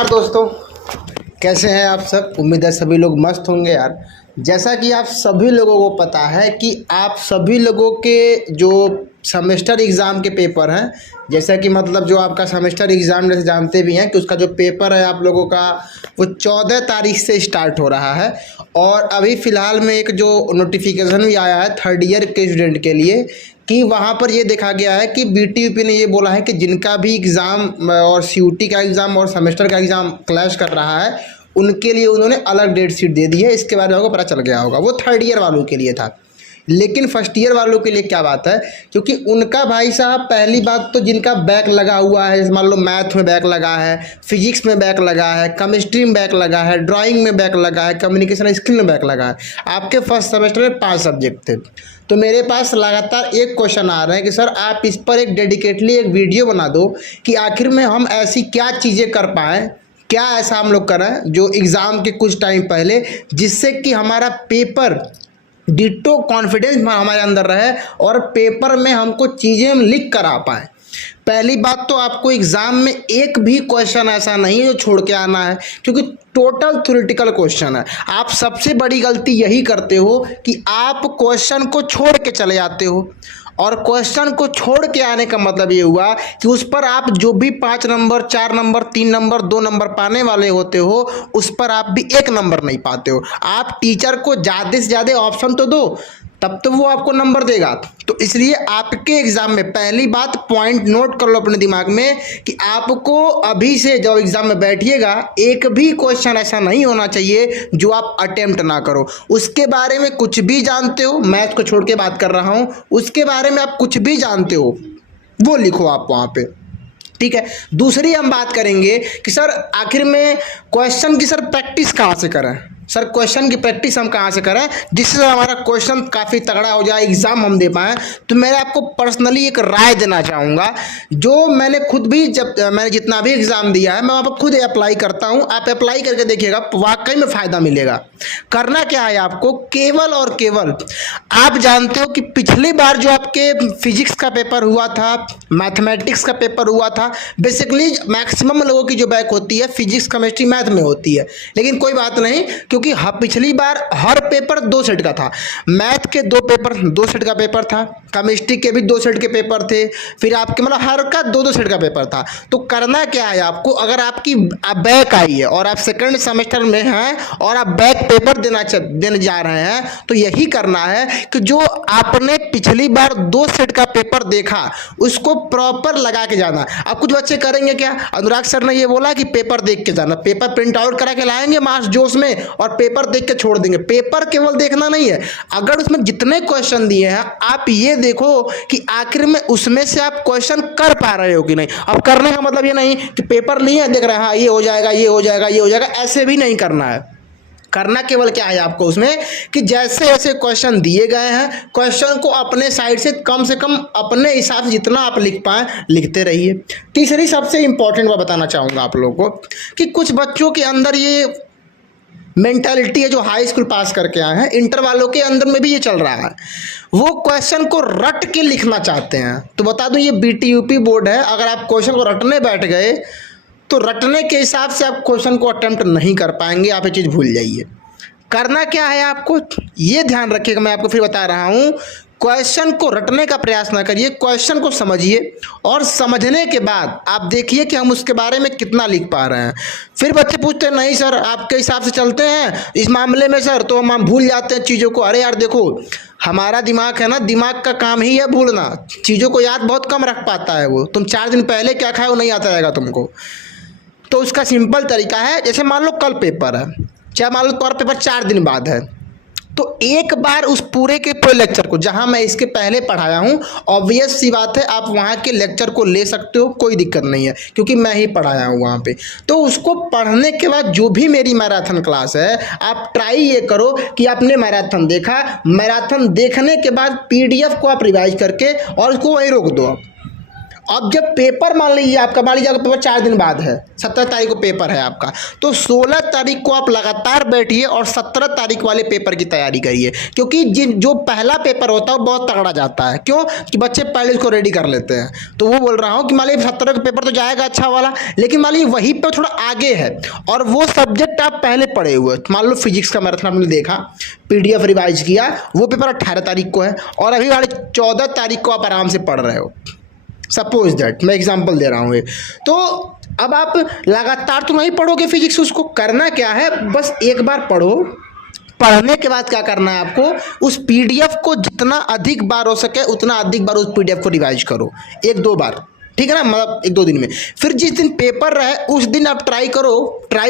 नमस्कार दोस्तों, कैसे हैं आप सब। उम्मीद है सभी लोग मस्त होंगे यार। जैसा कि आप सभी लोगों को पता है कि आप सभी लोगों के जो सेमेस्टर एग्ज़ाम के पेपर हैं, जैसा कि मतलब जो आपका सेमेस्टर एग्ज़ाम जैसे जानते भी हैं कि उसका जो पेपर है आप लोगों का वो 14 तारीख से स्टार्ट हो रहा है। और अभी फ़िलहाल में एक जो नोटिफिकेशन भी आया है थर्ड ईयर के स्टूडेंट के लिए कि वहाँ पर ये देखा गया है कि बीटीयूपी ने ये बोला है कि जिनका भी एग्ज़ाम और सीयूटी का एग्ज़ाम और सेमेस्टर का एग्ज़ाम क्लैश कर रहा है उनके लिए उन्होंने अलग डेट शीट दे दी है। इसके बारे में आपको पता चल गया होगा, वो थर्ड ईयर वालों के लिए था। लेकिन फर्स्ट ईयर वालों के लिए क्या बात है, क्योंकि उनका भाई साहब पहली बात तो जिनका बैक लगा हुआ है, जैसे मान लो मैथ में बैक लगा है, फिजिक्स में बैक लगा है, केमिस्ट्री में बैक लगा है, ड्राइंग में बैक लगा है, कम्युनिकेशन स्किल में बैक लगा है। आपके फर्स्ट सेमेस्टर में 5 सब्जेक्ट थे, तो मेरे पास लगातार एक क्वेश्चन आ रहे हैं कि सर आप इस पर एक डेडिकेटली एक वीडियो बना दो कि आखिर में हम ऐसी क्या चीज़ें कर पाएँ, क्या ऐसा हम लोग करें जो एग्ज़ाम के कुछ टाइम पहले, जिससे कि हमारा पेपर डिट्टो कॉन्फिडेंस हमारे अंदर रहे और पेपर में हमको चीज़ें हम लिख कर आ पाएँ। पहली बात तो आपको एग्ज़ाम में एक भी क्वेश्चन ऐसा नहीं जो छोड़ के आना है, क्योंकि टोटल थ्योरेटिकल क्वेश्चन है। आप सबसे बड़ी गलती यही करते हो कि आप क्वेश्चन को छोड़ के चले जाते हो, और क्वेश्चन को छोड़ के आने का मतलब ये हुआ कि उस पर आप जो भी 5 नंबर, 4 नंबर, 3 नंबर, 2 नंबर पाने वाले होते हो उस पर आप भी 1 नंबर नहीं पाते हो। आप टीचर को ज़्यादा से ज़्यादा ऑप्शन तो दो, तब तो वो आपको नंबर देगा। तो इसलिए आपके एग्ज़ाम में पहली बात पॉइंट नोट कर लो अपने दिमाग में कि आपको अभी से जब एग्ज़ाम में बैठिएगा एक भी क्वेश्चन ऐसा नहीं होना चाहिए जो आप अटेम्प्ट ना करो। उसके बारे में कुछ भी जानते हो, मैथ को छोड़ के बात कर रहा हूँ, उसके बारे में आप कुछ भी जानते हो वो लिखो आप वहाँ पे, ठीक है। दूसरी हम बात करेंगे कि सर आखिर में क्वेश्चन की सर प्रैक्टिस कहाँ से करें। सर क्वेश्चन की प्रैक्टिस हम कहाँ से करें जिससे हमारा क्वेश्चन काफ़ी तगड़ा हो जाए, एग्ज़ाम हम दे पाएँ। तो मैं आपको पर्सनली एक राय देना चाहूँगा, जो मैंने खुद भी जब मैंने जितना भी एग्ज़ाम दिया है मैं वहाँ पर खुद अप्लाई करता हूँ। आप अप्लाई करके देखिएगा, वाकई में फ़ायदा मिलेगा। करना क्या है आपको, केवल और केवल आप जानते हो कि पिछली बार जो आपके फिजिक्स का पेपर हुआ था, मैथमेटिक्स का पेपर हुआ था, बेसिकली मैक्सिमम लोगों की जो बैक होती है फिजिक्स, केमिस्ट्री, मैथ में होती है। लेकिन कोई बात नहीं, क्योंकि पिछली बार हर पेपर 2 सेट का था। मैथ के 2 पेपर, 2 सेट का पेपर था, केमिस्ट्री के भी 2 सेट के पेपर थे, फिर आपके मतलब हर का 2-2 सेट का पेपर था। तो करना क्या है आपको, अगर आपकी बैक आई है और आप सेकंड सेमेस्टर में हैं और आप बैक पेपर देने जा रहे हैं, तो यही करना है कि जो आपने पिछली बार 2 सेट का पेपर देखा उसको प्रॉपर लगा के जाना। अब कुछ बच्चे करेंगे क्या, अनुराग सर ने ये बोला कि पेपर देख के जाना, पेपर प्रिंट आउट करा के लाएंगे मार्च जोश में और पेपर देख के छोड़ देंगे। पेपर केवल देखना नहीं है, अगर उसमें जितने क्वेश्चन दिए हैं आप ये देखो कि आखिर में उसमें से आप क्वेश्चन कर पा रहे हो कि नहीं। अब करने का मतलब ये नहीं कि पेपर लिए देख रहे हैं हाँ ये हो जाएगा, ये हो जाएगा, ये हो जाएगा, ऐसे भी नहीं करना है। करना केवल क्या है आपको उसमें कि जैसे जैसे क्वेश्चन दिए गए हैं क्वेश्चन को अपने साइड से कम अपने हिसाब से जितना आप लिख पाएँ लिखते रहिए। तीसरी सबसे इंपॉर्टेंट बात बताना चाहूँगा आप लोगों को कि कुछ बच्चों के अंदर ये मेंटालिटी है जो हाई स्कूल पास करके आए हैं, इंटर वालों के अंदर में भी ये चल रहा है, वो क्वेश्चन को रट के लिखना चाहते हैं। तो बता दूं ये बीटीयूपी बोर्ड है, अगर आप क्वेश्चन को रटने बैठ गए तो रटने के हिसाब से आप क्वेश्चन को अटेम्प्ट नहीं कर पाएंगे, आप ये चीज़ भूल जाइए। करना क्या है आपको ये ध्यान रखिएगा, मैं आपको फिर बता रहा हूँ, क्वेश्चन को रटने का प्रयास ना करिए, क्वेश्चन को समझिए और समझने के बाद आप देखिए कि हम उसके बारे में कितना लिख पा रहे हैं। फिर बच्चे पूछते हैं नहीं सर आपके हिसाब से चलते हैं इस मामले में सर, तो हम भूल जाते हैं चीज़ों को। अरे यार देखो, हमारा दिमाग है ना, दिमाग का काम ही है भूलना, चीज़ों को याद बहुत कम रख पाता है वो। तुम 4 दिन पहले क्या खाए वो नहीं आता रहेगा तुमको। तो उसका सिंपल तरीका है, जैसे मान लो कल पेपर है, चाहे मान लो तुम्हारा पेपर 4 दिन बाद है, तो एक बार उस पूरे के पूरे लेक्चर को, जहां मैं इसके पहले पढ़ाया हूं, ऑब्वियस सी बात है आप वहां के लेक्चर को ले सकते हो, कोई दिक्कत नहीं है क्योंकि मैं ही पढ़ाया हूं वहां पे। तो उसको पढ़ने के बाद जो भी मेरी मैराथन क्लास है आप ट्राई ये करो कि आपने मैराथन देखा, मैराथन देखने के बाद PDF को आप रिवाइज करके और उसको वहीं रोक दो अब जब पेपर मान लीजिए आपका, मान लीजिए पेपर 4 दिन बाद है, 17 तारीख को पेपर है आपका, तो 16 तारीख को आप लगातार बैठिए और 17 तारीख वाले पेपर की तैयारी करिए, क्योंकि जो पहला पेपर होता है वो बहुत तगड़ा जाता है। क्यों? कि बच्चे पहले इसको रेडी कर लेते हैं। तो वो बोल रहा हूँ कि मान लीजिए 17 का पेपर तो जाएगा अच्छा वाला, लेकिन मान लीजिए वहीं पर थोड़ा आगे है और वो सब्जेक्ट आप पहले पढ़े हुए, मान लो फिजिक्स का मैराथन आपने देखा, PDF रिवाइज किया, वो पेपर 18 तारीख को है और अभी वाले 14 तारीख को आप आराम से पढ़ रहे हो, सपोज दैट, मैं एग्जांपल दे रहा हूँ ये। तो अब आप लगातार तो नहीं पढ़ोगे फिजिक्स, उसको करना क्या है, बस एक बार पढ़ो। पढ़ने के बाद क्या करना है आपको, उस PDF को जितना अधिक बार हो सके उतना अधिक बार उस PDF को रिवाइज करो, 1-2 बार, ठीक है ना, मतलब 1-2 दिन में। फिर जिस दिन पेपर रहे उस दिन आप ट्राई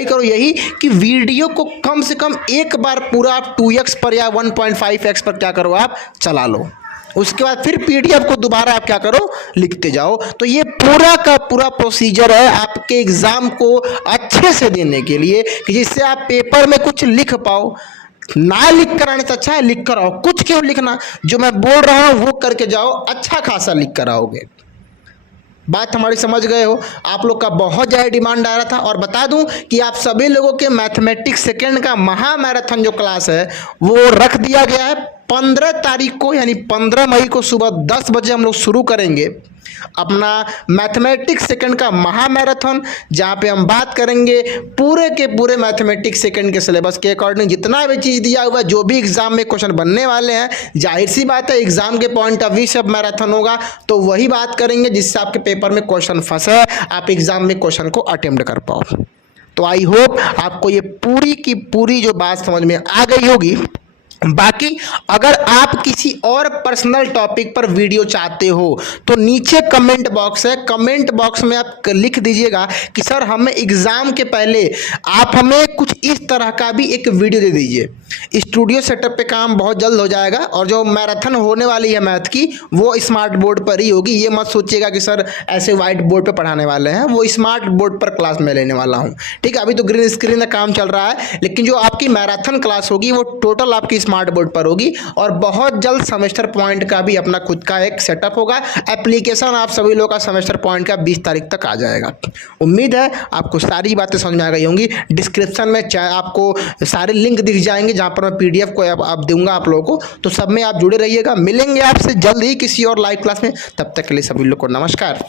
करो यही कि वीडियो को कम से कम एक बार पूरा आप 2x पर या 1.5x पर क्या करो, आप चला लो। उसके बाद फिर PDF को दोबारा आप क्या करो, लिखते जाओ। तो ये पूरा का पूरा प्रोसीजर है आपके एग्जाम को अच्छे से देने के लिए, कि जिससे आप पेपर में कुछ लिख पाओ। ना लिख कर आने से अच्छा है लिख कर आओ। कुछ क्यों लिखना, जो मैं बोल रहा हूँ वो करके जाओ, अच्छा खासा लिख कर आओगे। बात हमारी समझ गए हो? आप लोग का बहुत ज़्यादा डिमांड आ रहा था। और बता दूं कि आप सभी लोगों के मैथमेटिक्स सेकेंड का महा मैराथन जो क्लास है वो रख दिया गया है 15 तारीख को, यानी 15 मई को सुबह 10 बजे हम लोग शुरू करेंगे अपना मैथमेटिक्स सेकंड का महा मैराथन, जहाँ पे हम बात करेंगे पूरे के पूरे मैथमेटिक्स सेकंड के सिलेबस के अकॉर्डिंग जितना भी चीज़ दिया हुआ, जो भी एग्जाम में क्वेश्चन बनने वाले हैं, जाहिर सी बात है एग्जाम के पॉइंट ऑफ व्यू से मैराथन होगा, तो वही बात करेंगे जिससे आपके पेपर में क्वेश्चन फंसे, आप एग्जाम में क्वेश्चन को अटेम्प्ट कर पाओ। तो आई होप आपको ये पूरी की पूरी जो बात समझ में आ गई होगी। बाकी अगर आप किसी और पर्सनल टॉपिक पर वीडियो चाहते हो तो नीचे कमेंट बॉक्स है, कमेंट बॉक्स में आप लिख दीजिएगा कि सर हमें एग्ज़ाम के पहले आप हमें कुछ इस तरह का भी एक वीडियो दे दीजिए। स्टूडियो सेटअप पे काम बहुत जल्द हो जाएगा और जो मैराथन होने वाली है मैथ की वो स्मार्ट बोर्ड पर ही होगी। ये मत सोचिएगा कि सर ऐसे वाइट बोर्ड पर पढ़ाने वाले हैं, वो स्मार्ट बोर्ड पर क्लास में लेने वाला हूँ। ठीक है, अभी तो ग्रीन स्क्रीन का काम चल रहा है, लेकिन जो आपकी मैराथन क्लास होगी वो टोटल आपकी स्मार्ट बोर्ड पर होगी और बहुत जल्द सेमेस्टर पॉइंट का भी अपना खुद का एक सेटअप होगा। एप्लीकेशन आप सभी लोगों का सेमेस्टर पॉइंट का 20 तारीख तक आ जाएगा। उम्मीद है आपको सारी बातें समझ में आ गई होंगी। डिस्क्रिप्शन में आपको सारे लिंक दिख जाएंगे जहां पर मैं PDF को आप दूंगा आप लोगों को, तो सब में आप जुड़े रहिएगा। मिलेंगे आपसे जल्द ही किसी और लाइव क्लास में, तब तक के लिए सभी लोग को नमस्कार।